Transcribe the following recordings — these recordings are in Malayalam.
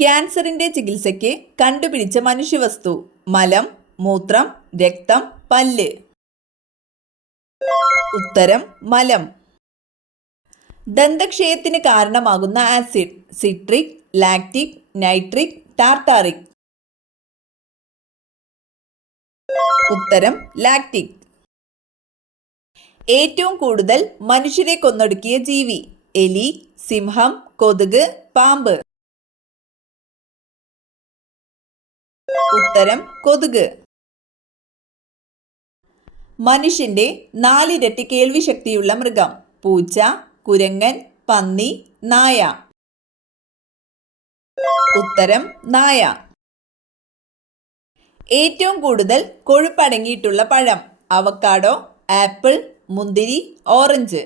ക്യാൻസറിന്റെ ചികിത്സയ്ക്ക് കണ്ടുപിടിച്ച മനുഷ്യവസ്തു. മലം, മൂത്രം, രക്തം, പല്ല്. ഉത്തരം മലം. ദന്തക്ഷയത്തിന് കാരണമാകുന്ന acid. Citric, lactic, nitric, tartaric. ഉത്തരം ലാക്റ്റിക്. ഏറ്റവും കൂടുതൽ മനുഷ്യരെ കൊന്നൊടുക്കിയ ജീവി. എലി, സിംഹം, കൊതുക്, പാമ്പ്. ഉത്തരം കൊതുക്. മനുഷ്യന്റെ 4 ഇരട്ടി കേൾവി ശക്തിയുള്ള മൃഗം. പൂച്ച, കുരങ്ങൻ, പന്നി, നായ. ഉത്തരം നായ. ഏറ്റവും കൂടുതൽ കൊഴുപ്പടങ്ങിയിട്ടുള്ള പഴം. അവക്കാഡോ, ആപ്പിൾ, മുന്തിരി, ഓറഞ്ച്.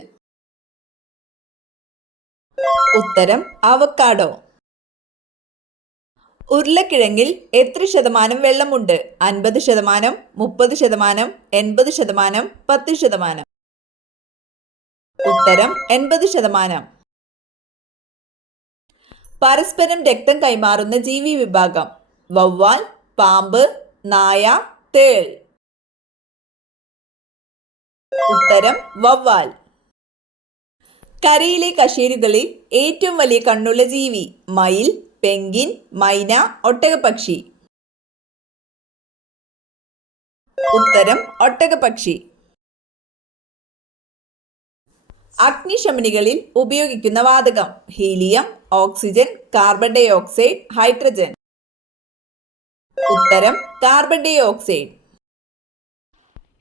ഉത്തരം അവക്കാഡോ. ഉരുളക്കിഴങ്ങിൽ എത്ര ശതമാനം വെള്ളമുണ്ട്? 50%, 30%, 80%, 10%. ഉത്തരം 80%. പരസ്പരം രക്തം കൈമാറുന്ന ജീവി വിഭാഗം. വവ്വാൽ, പാമ്പ്, നായ, തേൾ. ഉത്തരം വവ്വാൽ. കരയിലെ കശേരുകളിൽ ഏറ്റവും വലിയ കണ്ണുള്ള ജീവി. മയിൽ, പെൻഗ്വിൻ, മൈന, ഒട്ടകപ്പക്ഷി. ഉത്തരം ഒട്ടകപ്പക്ഷി. അഗ്നിശമനികളിൽ ഉപയോഗിക്കുന്ന വാതകം. Helium, oxygen, carbon dioxide, hydrogen. ഉത്തരം കാർബൺ ഡൈ ഓക്സൈഡ്.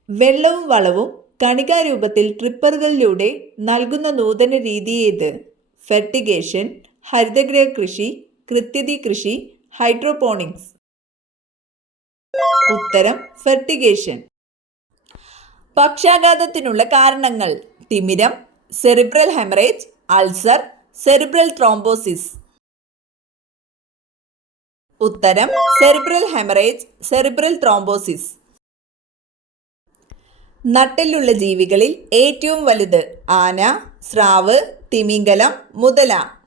വെള്ളവും വളവും കണികാരൂപത്തിൽ ട്രിപ്പറുകളിലൂടെ നൽകുന്ന നൂതന രീതി ഏത്? ഫെർട്ടിഗേഷൻ, ഹരിതഗൃഹ കൃഷി, കൃത്യതി കൃഷി, ഹൈഡ്രോപോണിക്സ്. ഉത്തരം ഫെർട്ടിഗേഷൻ. പക്ഷാഘാതത്തിനുള്ള കാരണങ്ങൾ. തിമിരം, cerebral haemorrhage, ulcer, cerebral thrombosis. ഉത്തരം സെറിബ്രൽ ഹെമറേജ്, സെറിബ്രൽ ത്രോംബോസിസ്. നട്ടെല്ലുള്ള ജീവികളിൽ ഏറ്റവും വലുത്. ആന, സ്രാവ്, തിമിംഗലം, മുതല.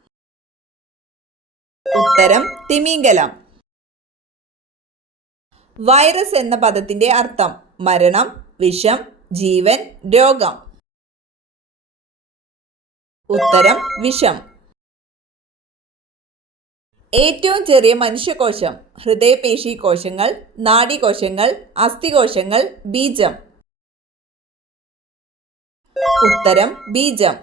ഉത്തരം തിമിംഗലം. വൈറസ് എന്ന പദത്തിന്റെ അർത്ഥം. മരണം, വിഷം, ജീവൻ, രോഗം. ഉത്തരം വിഷം. ഏറ്റവും ചെറിയ മനുഷ്യകോശം. ഹൃദയപേശി കോശങ്ങൾ, നാഡീകോശങ്ങൾ, അസ്ഥികോശങ്ങൾ, ബീജം. ഉത്തരം ബീജം.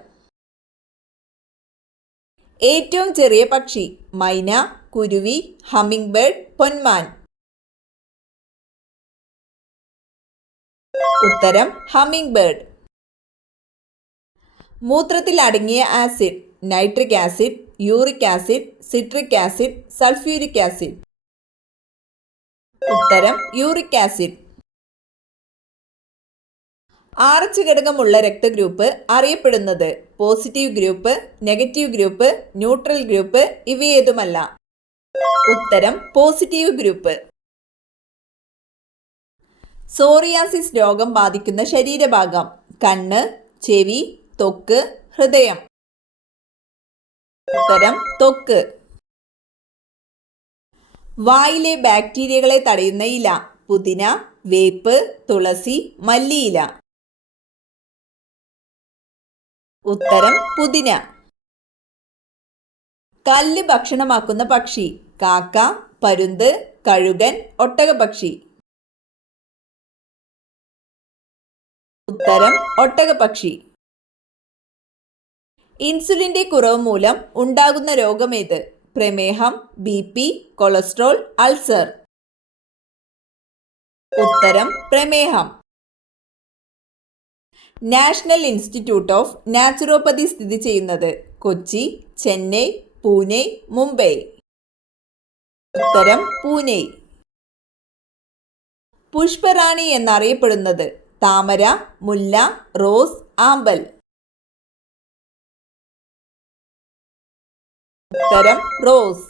ഏറ്റവും ചെറിയ പക്ഷി. മൈന, കുരുവി, ഹമ്മിങ് ബേർഡ്, പൊന്മാൻ. ഉത്തരം ഹമ്മിങ് ബേർഡ്. മൂത്രത്തിൽ അടങ്ങിയ acid. Nitric acid, uric acid, citric acid, sulphuric acid. ഉത്തരം യൂറിക് ആസിഡ്. RH ഘടകമുള്ള രക്തഗ്രൂപ്പ് അറിയപ്പെടുന്നത്. Positive group, negative group, neutral group, ഇവയേതുമല്ല. ഉത്തരം പോസിറ്റീവ് ഗ്രൂപ്പ്. സോറിയാസിസ് രോഗം ബാധിക്കുന്ന ശരീരഭാഗം. കണ്ണ്, ചെവി, ത്വക്ക്, ഹൃദയം. ഉത്തരം ത്വക്ക്. വായിലെ ബാക്ടീരിയകളെ തടയുന്ന ഇല. പുതിന, വേപ്പ്, തുളസി, മല്ലിയില. ഉത്തരം പുതിന. കല്ല് ഭക്ഷണമാക്കുന്ന പക്ഷി. കാക്ക, പരുന്ത്, കഴുകൻ, ഒട്ടകപ്പക്ഷി. ഉത്തരം ഒട്ടകപ്പക്ഷി. ഇൻസുലിന്റെ കുറവ് മൂലം ഉണ്ടാകുന്ന രോഗമേത്? പ്രമേഹം, BP, കൊളസ്ട്രോൾ, അൾസർ. ഉത്തരം പ്രമേഹം. നാഷണൽ ഇൻസ്റ്റിറ്റ്യൂട്ട് ഓഫ് നാച്ചുറോപ്പതി സ്ഥിതി ചെയ്യുന്നത്. കൊച്ചി, ചെന്നൈ, പൂനെ, മുംബൈ. ഉത്തരം പൂനെ. പുഷ്പറാണി എന്നറിയപ്പെടുന്നത്. താമര, മുല്ല, റോസ്, ആമ്പൽ. ഉത്തരം റോസ്.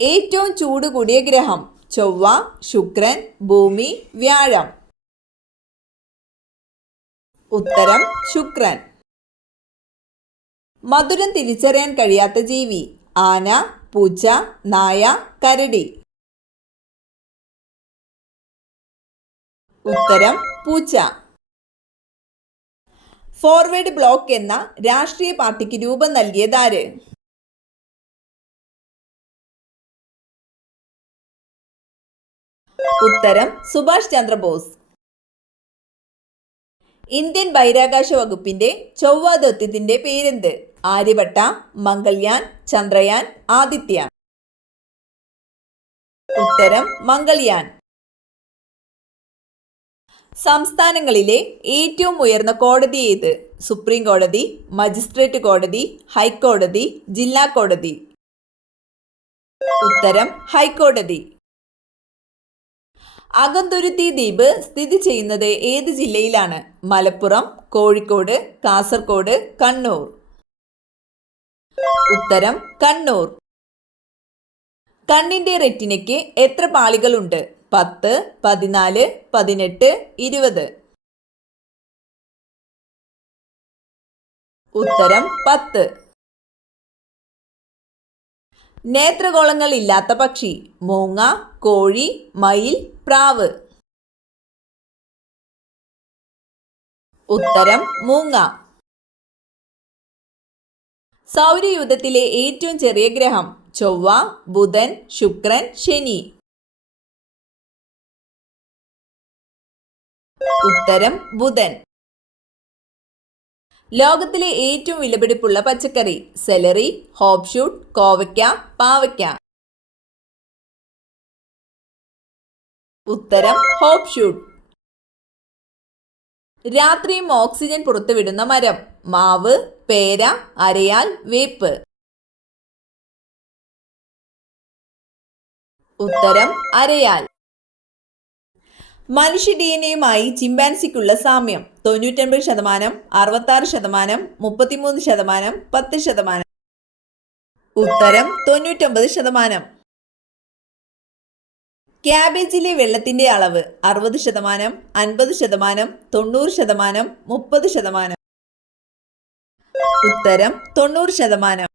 ഏറ്റവും ചൂട് കൂടിയ ഗ്രഹം. ചൊവ്വ, ശുക്രൻ, ഭൂമി, വ്യാഴം. ഉത്തരം ശുക്രൻ. മധുരം തിരിച്ചറിയാൻ കഴിയാത്ത ജീവി. ആന, പൂച്ച, നായ, കരടി. ഉത്തരം പൂച്ച. ഫോർവേഡ് ബ്ലോക്ക് എന്ന രാഷ്ട്രീയ പാർട്ടിക്ക് രൂപം നൽകിയതാര്? ഉത്തരം സുഭാഷ് ചന്ദ്രബോസ്. ഇന്ത്യൻ ബഹിരാകാശ വകുപ്പിന്റെ ചൊവ്വ ദൗത്യത്തിന്റെ പേരെന്ത്? ആര്യഭട്ട, മംഗൾയാൻ, ചന്ദ്രയാൻ, ആദിത്യ. ഉത്തരം മംഗൾയാൻ. സംസ്ഥാനങ്ങളിലെ ഏറ്റവും ഉയർന്ന കോടതി ഏത്? സുപ്രീം കോടതി, മജിസ്ട്രേറ്റ് കോടതി, ഹൈക്കോടതി, ജില്ലാ കോടതി. ഉത്തരം ഹൈക്കോടതി. അഗന്തുരുത്തി ദ്വീപ് സ്ഥിതി ചെയ്യുന്നത് ഏത് ജില്ലയിലാണ്? മലപ്പുറം, കോഴിക്കോട്, കാസർഗോഡ്, കണ്ണൂർ. ഉത്തരം കണ്ണൂർ. കണ്ണിന്റെ റെറ്റിനയ്ക്ക് എത്ര പാളികളുണ്ട്? 10, 14, 18, 20. ഉത്തരം 10. നേത്രഗോളങ്ങൾ ഇല്ലാത്ത പക്ഷി? മൂങ്ങ, കോഴി, മയിൽ, പ്രാവ്. ഉത്തരം മൂങ്ങ. സൗരയൂഥത്തിലെ ഏറ്റവും ചെറിയ ഗ്രഹം? ചൊവ്വ, ബുധൻ, ശുക്രൻ, ശനി. ഉത്തരം ബുധൻ. ലോകത്തിലെ ഏറ്റവും വിലപിടിപ്പുള്ള പച്ചക്കറി? സെലറി, ഹോപ്ഷൂട്ട്, കോവയ്ക്ക, പാവയ്ക്ക. ഉത്തരം ഹോപ്ഷൂട്ട്. രാത്രിയും ഓക്സിജൻ പുറത്തുവിടുന്ന മരം? മാവ്, പേര, അരയാൽ, വേപ്പ്. ഉത്തരം അരയാൽ. മനുഷ്യ DNA-യുമായി ചിമ്പാൻസിക്കുള്ള സാമ്യം? 99%, 66%, 33%, 10%. ഉത്തരം 99%. ക്യാബേജിലെ വെള്ളത്തിന്റെ അളവ്? 60%, 50%, 90%, 30%. ഉത്തരം 90%.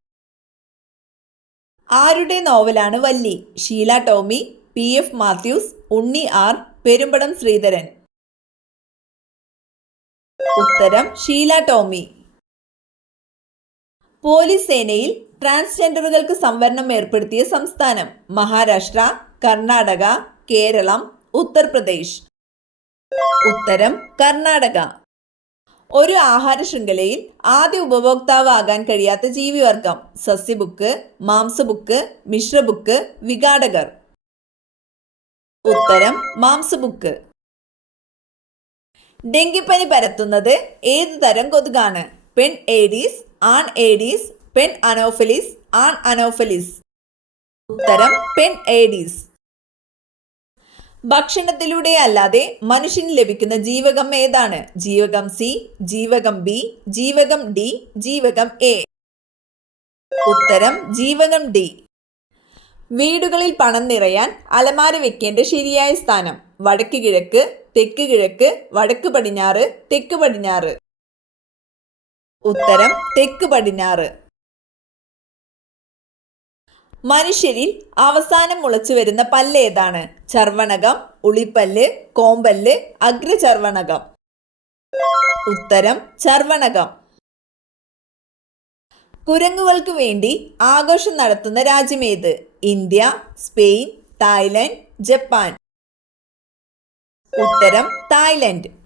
ആരുടെ നോവലാണ് വല്ലി? ഷീല ടോമി, PF മാത്യൂസ്, ഉണ്ണി R, പെരുമ്പടം ശ്രീധരൻ. ഉത്തരം ഷീല ടോമി. പോലീസ് സേനയിൽ ട്രാൻസ്ജെൻഡറുകൾക്ക് സംവരണം ഏർപ്പെടുത്തിയ സംസ്ഥാനം? മഹാരാഷ്ട്ര, കർണാടക, കേരളം, ഉത്തർപ്രദേശ്. ഉത്തരം കർണാടക. ഒരു ആഹാര ശൃംഖലയിൽ ആദ്യ ഉപഭോക്താവ് ആകാൻ കഴിയാത്ത ജീവിവർഗം? സസ്യബുക്ക്, മാംസബുക്ക്, മിശ്രബുക്ക്, വിഘാടകർ. ഉത്തരം മാംസബുക്ക്. ഡെങ്കിപ്പനി പരത്തുന്നത് ഏതു തരം കൊതുകാണ്? പെൺ ഏഡീസ്, ആൺ ഏഡീസ്, പെൺ അനോഫലിസ്, ആൺ അനോഫലിസ്. ഉത്തരം പെൺ ഏഡീസ്. ഭക്ഷണത്തിലൂടെ അല്ലാതെ മനുഷ്യന് ലഭിക്കുന്ന ജീവകം ഏതാണ്? ജീവകം C, ജീവകം B, ജീവകം D, ജീവകം A. ഉത്തരം ജീവകം D. വീടുകളിൽ പണം നിറയാൻ അലമാര വെക്കേണ്ട ശരിയായ സ്ഥാനം? വടക്ക് കിഴക്ക്, തെക്ക് കിഴക്ക്, വടക്ക് പടിഞ്ഞാറ്, തെക്ക് പടിഞ്ഞാറ്. ഉത്തരം തെക്ക് പടിഞ്ഞാറ്. മനുഷ്യരിൽ അവസാനം മുളച്ചു വരുന്ന പല്ല് ഏതാണ്? ചർവണകം, ഉളിപ്പല്ല്, കോമ്പല്ല്, അഗ്രചർവണകം. ഉത്തരം ചർവണകം. കുരങ്ങുകൾക്ക് വേണ്ടി ആഘോഷം നടത്തുന്ന രാജ്യമേത്? India, Spain, Thailand, Japan. ഉത്തരം തായ്ലൻഡ്.